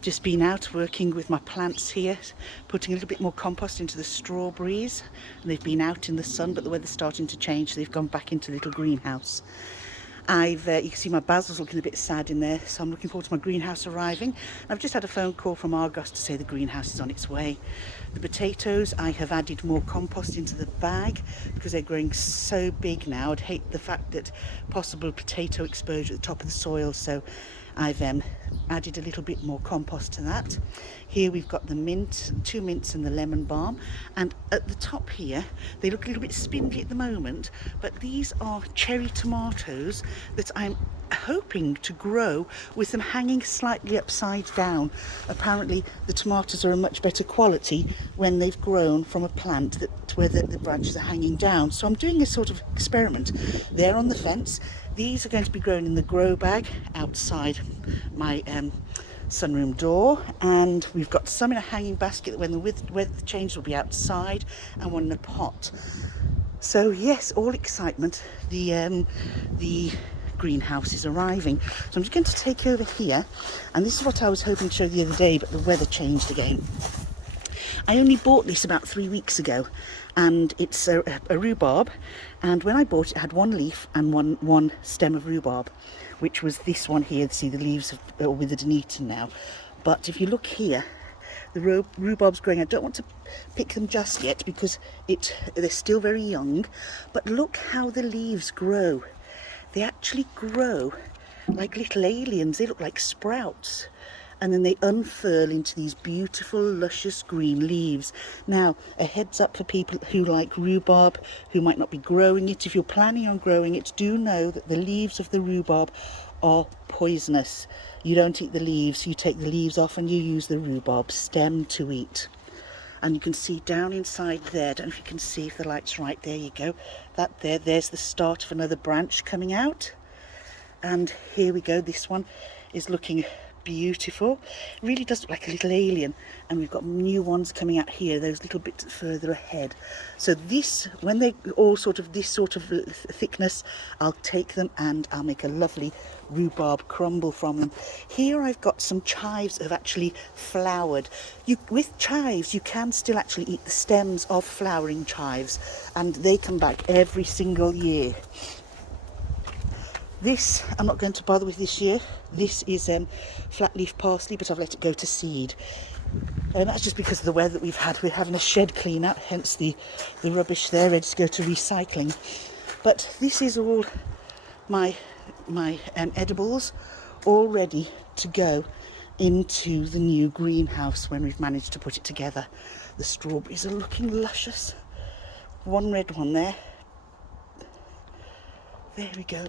Just been out working with my plants here, putting a little bit more compost into the strawberries, and they've been out in the sun, but the weather's starting to change, so they've gone back into the little greenhouse. You can see my basil's looking a bit sad in there, so I'm looking forward to my greenhouse arriving. I've just had a phone call from Argos to say the greenhouse is on its way. The potatoes, I have added more compost into the bag because they're growing so big now. I'd hate the fact that possible potato exposure at the top of the soil, so I've added a little bit more compost to that. Here we've got the mint, 2 mints and the lemon balm, and at the top here they look a little bit spindly at the moment, but these are cherry tomatoes that I'm hoping to grow with them hanging slightly upside down. Apparently the tomatoes are a much better quality when they've grown from a plant where the branches are hanging down. So I'm doing a sort of experiment. They're on the fence. These are going to be grown in the grow bag outside my sunroom door, and we've got some in a hanging basket that when the weather changes will be outside, and one in a pot. So yes, all excitement. The greenhouse is arriving. So I'm just going to take over here, and this is what I was hoping to show the other day, but the weather changed again. I only bought this about 3 weeks ago, and it's a rhubarb, and when I bought it, it had one leaf and one stem of rhubarb, which was this one here. See, the leaves are withered and eaten now. But if you look here, the rhubarb's growing. I don't want to pick them just yet because they're still very young, but look how the leaves grow. They actually grow like little aliens. They look like sprouts, and then they unfurl into these beautiful luscious green leaves. Now, a heads up for people who like rhubarb, who might not be growing it. If you're planning on growing it, do know that the leaves of the rhubarb are poisonous. You don't eat the leaves, you take the leaves off and you use the rhubarb stem to eat. And you can see down inside there, I don't know if you can see if the light's right, there you go, there's the start of another branch coming out. And here we go, this one is looking beautiful. It really does look like a little alien, and we've got new ones coming out here, those little bits further ahead. So this, when they're all this sort of thickness, I'll take them and I'll make a lovely rhubarb crumble from them. Here I've got some chives that have actually flowered. With chives you can still actually eat the stems of flowering chives, and they come back every single year. This I'm not going to bother with this year. This is flat leaf parsley, but I've let it go to seed. And that's just because of the weather that we've had. We're having a shed clean out, hence the rubbish there, ready to go to recycling. But this is all my edibles, all ready to go into the new greenhouse when we've managed to put it together. The strawberries are looking luscious. One red one there. There we go.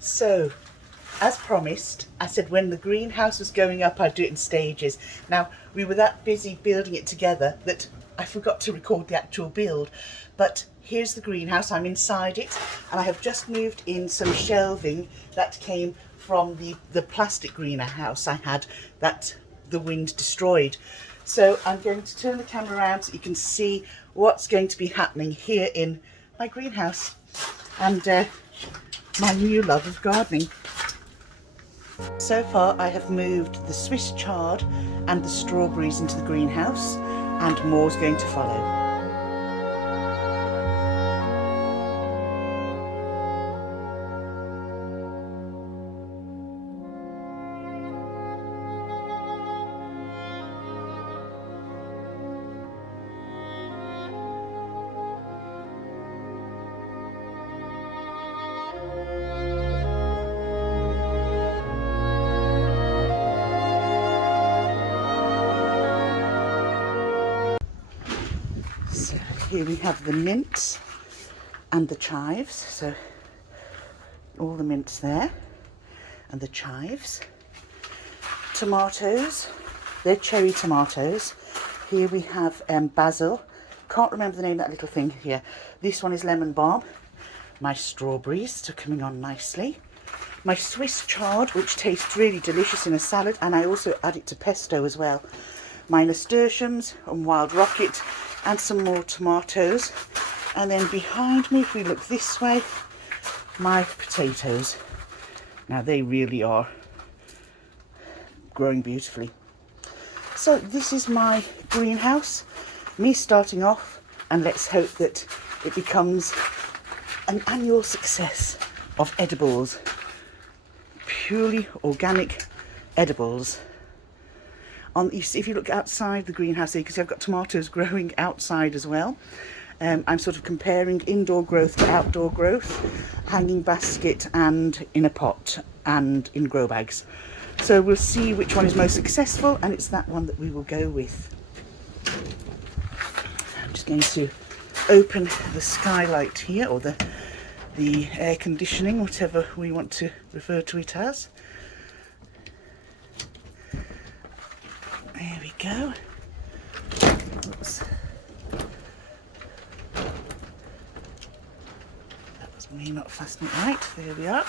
So, as promised, I said when the greenhouse was going up, I'd do it in stages. Now, we were that busy building it together that I forgot to record the actual build. But here's the greenhouse, I'm inside it, and I have just moved in some shelving that came from the plastic greenhouse I had that the wind destroyed. So I'm going to turn the camera around so you can see what's going to be happening here in my greenhouse. And my new love of gardening. So far I have moved the Swiss chard and the strawberries into the greenhouse, and more's going to follow. So here we have the mints and the chives, so all the mints there and the chives. Tomatoes, they're cherry tomatoes. Here we have basil, can't remember the name of that little thing here. This one is lemon balm. My strawberries are coming on nicely. My Swiss chard, which tastes really delicious in a salad, and I also add it to pesto as well. My nasturtiums and wild rocket, and some more tomatoes. And then behind me, if we look this way, my potatoes. Now they really are growing beautifully. So this is my greenhouse, me starting off, and let's hope that it becomes an annual success of edibles, purely organic edibles. If you look outside the greenhouse here, you can see I've got tomatoes growing outside as well. I'm sort of comparing indoor growth to outdoor growth, hanging basket and in a pot and in grow bags. So we'll see which one is most successful, and it's that one that we will go with. I'm just going to open the skylight here, or the air conditioning, whatever we want to refer to it as. There we go. Oops. That was me not fastening it right. There we are.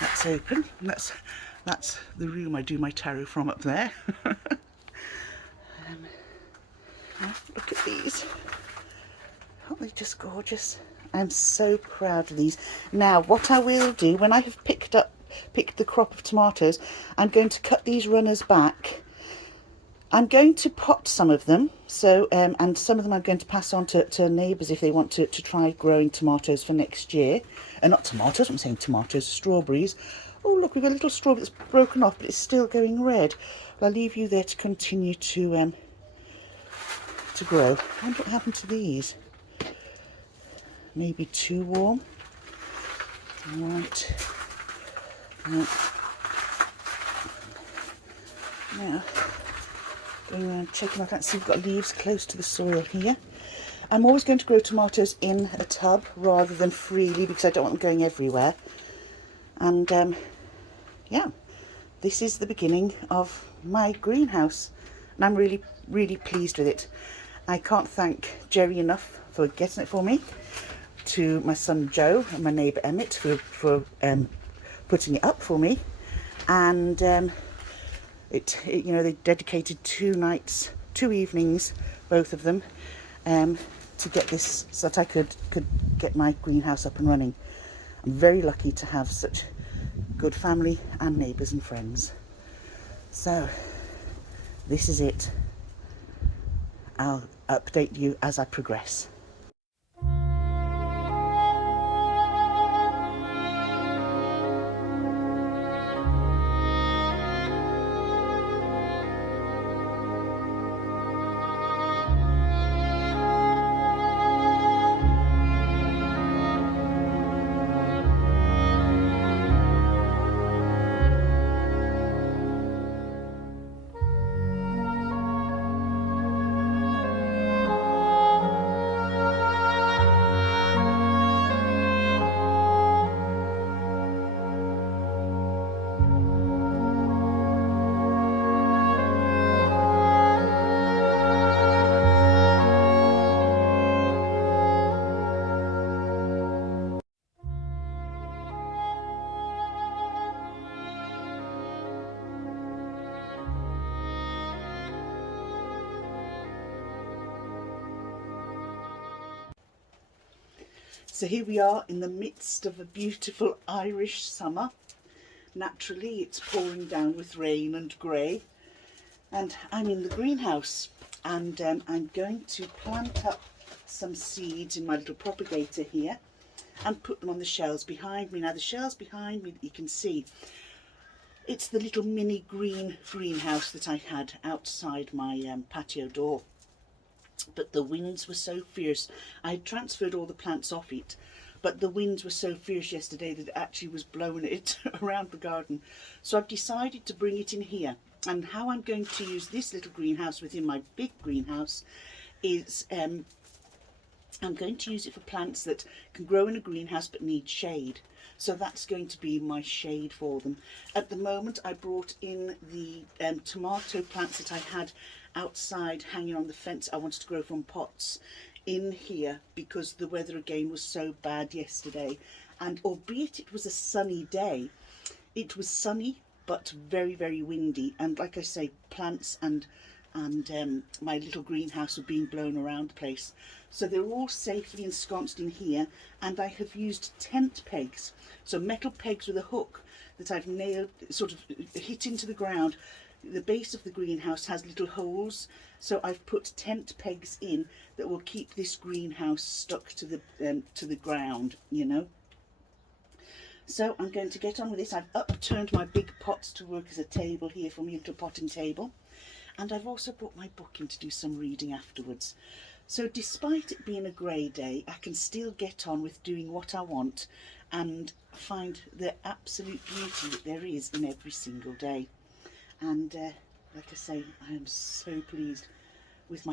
That's open. That's the room I do my tarot from up there. Look at these. Aren't they just gorgeous? I'm so proud of these. Now, what I will do, when I have picked the crop of tomatoes, I'm going to cut these runners back. I'm going to pot some of them, so and some of them I'm going to pass on to neighbours if they want to try growing tomatoes for next year. Not tomatoes, I'm saying tomatoes, strawberries. Oh look, we've got a little strawberry that's broken off, but it's still going red. I'll leave you there to continue to grow. I wonder what happened to these. Maybe too warm. Right. Now, going around checking, I can see we've got leaves close to the soil here. I'm always going to grow tomatoes in a tub rather than freely, because I don't want them going everywhere. And yeah, this is the beginning of my greenhouse, and I'm really, really pleased with it. I can't thank Jerry enough for getting it for me, to my son Joe and my neighbour Emmett for putting it up for me, and you know, they dedicated 2 nights, 2 evenings, both of them, to get this, so that I could get my greenhouse up and running. I'm very lucky to have such good family and neighbours and friends. So this is it. I'll update you as I progress. So here we are in the midst of a beautiful Irish summer. Naturally it's pouring down with rain and grey, and I'm in the greenhouse, and I'm going to plant up some seeds in my little propagator here and put them on the shelves behind me. Now the shelves behind me that you can see, it's the little mini greenhouse that I had outside my patio door. But the winds were so fierce. I had transferred all the plants off it, but the winds were so fierce yesterday that it actually was blowing it around the garden. So I've decided to bring it in here. And how I'm going to use this little greenhouse within my big greenhouse is I'm going to use it for plants that can grow in a greenhouse but need shade. So that's going to be my shade for them. At the moment I brought in the tomato plants that I had outside hanging on the fence. I wanted to grow from pots in here because the weather again was so bad yesterday, and albeit it was a sunny day, it was sunny but very, very windy, and like I say, plants and my little greenhouse were being blown around the place. So they're all safely ensconced in here, and I have used tent pegs, so metal pegs with a hook that I've nailed, sort of hit into the ground. The base of the greenhouse has little holes, so I've put tent pegs in that will keep this greenhouse stuck to the ground, you know. So I'm going to get on with this. I've upturned my big pots to work as a table here for my little potting table, and I've also brought my book in to do some reading afterwards. So despite it being a grey day, I can still get on with doing what I want and find the absolute beauty that there is in every single day. And like I say, I am so pleased with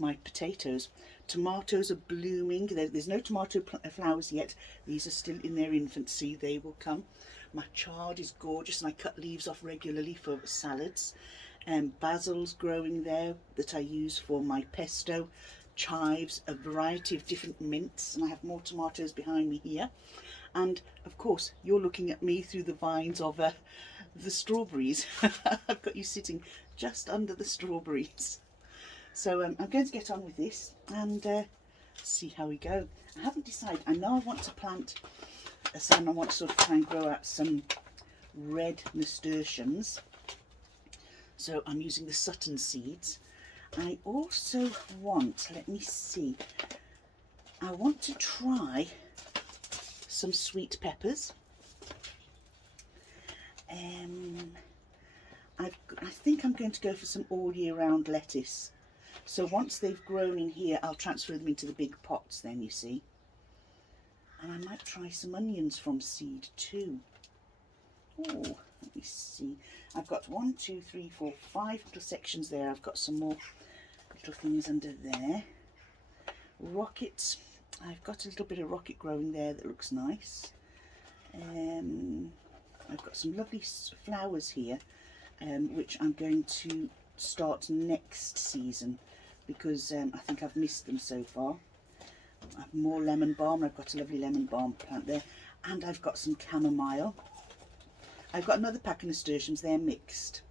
my potatoes. Tomatoes are blooming. There's no tomato flowers yet. These are still in their infancy. They will come. My chard is gorgeous, and I cut leaves off regularly for salads. Basil's growing there that I use for my pesto. Chives, a variety of different mints, and I have more tomatoes behind me here. And of course, you're looking at me through the vines of the strawberries. I've got you sitting just under the strawberries. So I'm going to get on with this and see how we go. I haven't decided. I know I want to plant some. I want to sort of try and grow out some red nasturtiums. So I'm using the Sutton seeds. I also want, let me see, I want to try some sweet peppers. I think I'm going to go for some all year round lettuce. So once they've grown in here, I'll transfer them into the big pots then, you see. And I might try some onions from seed too. Oh, let me see. I've got 1, 2, 3, 4, 5 little sections there. I've got some more little things under there. Rockets. I've got a little bit of rocket growing there that looks nice. I've got some lovely flowers here, which I'm going to start next season because I think I've missed them so far. I have more lemon balm. I've got a lovely lemon balm plant there, and I've got some chamomile. I've got another pack of nasturtiums. They're mixed,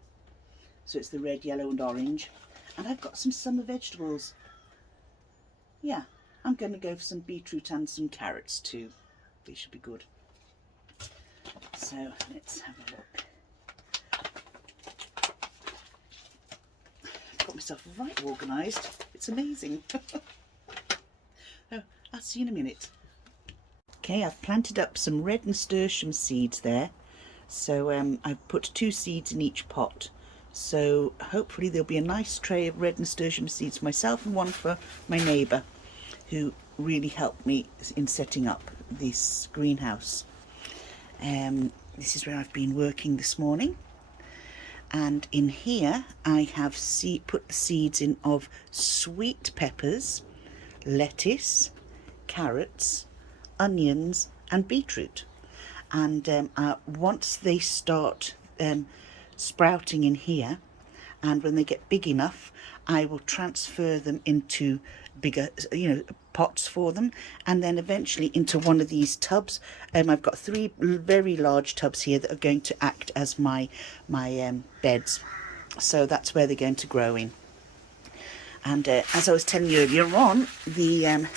so it's the red, yellow and orange. And I've got some summer vegetables. Yeah, I'm going to go for some beetroot and some carrots too. They should be good. So let's have a look. I've got myself right organised. It's amazing. Oh, I'll see you in a minute. Okay, I've planted up some red nasturtium seeds there. So I've put 2 seeds in each pot. So hopefully there'll be a nice tray of red nasturtium seeds for myself and one for my neighbour, who really helped me in setting up this greenhouse. This is where I've been working this morning, and in here I have put the seeds in of sweet peppers, lettuce, carrots, onions and beetroot. And once they start sprouting in here, and when they get big enough, I will transfer them into bigger, pots for them, and then eventually into one of these tubs. I've got 3 very large tubs here that are going to act as my beds. So that's where they're going to grow in. And as I was telling you earlier on, the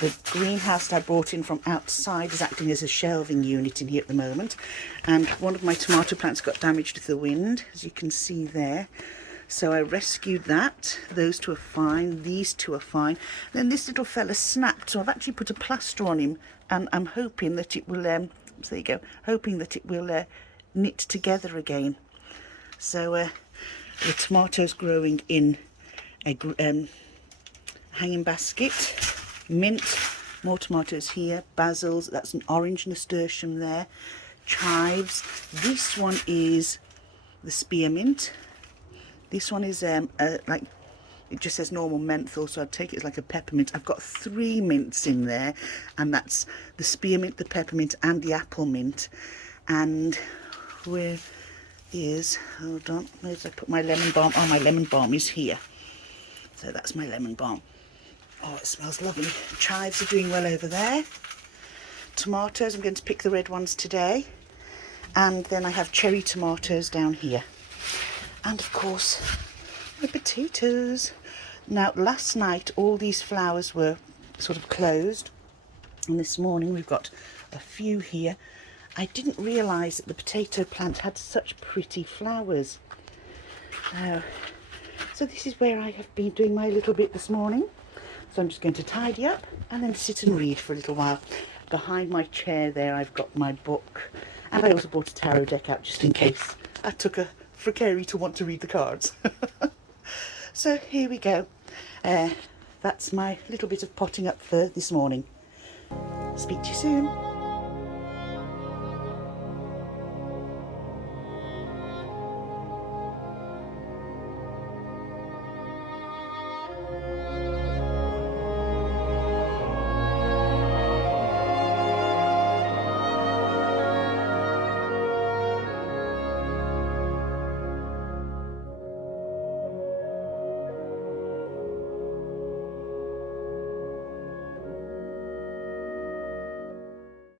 The greenhouse that I brought in from outside is acting as a shelving unit in here at the moment, and one of my tomato plants got damaged with the wind, as you can see there. So I rescued that. Those two are fine, these two are fine. Then this little fella snapped, so I've actually put a plaster on him, and I'm hoping that it will, so there you go, hoping that it will knit together again. So the tomatoes growing in a hanging basket. Mint, more tomatoes here, basils, that's an orange nasturtium there, chives. This one is the spearmint. This one is like, it just says normal menthol, so I'd take it as like a peppermint. I've got 3 mints in there, and that's the spearmint, the peppermint, and the apple mint. And where is, hold on, where did I put my lemon balm? Oh, my lemon balm is here. So that's my lemon balm. Oh, it smells lovely. Chives are doing well over there. Tomatoes, I'm going to pick the red ones today. And then I have cherry tomatoes down here. And of course, my potatoes. Now, last night, all these flowers were sort of closed. And this morning, we've got a few here. I didn't realise that the potato plant had such pretty flowers. So this is where I have been doing my little bit this morning. So I'm just going to tidy up and then sit and read for a little while. Behind my chair there, I've got my book. And I also brought a tarot deck out just in case I took a for Carrie to want to read the cards. So here we go. That's my little bit of potting up for this morning. Speak to you soon.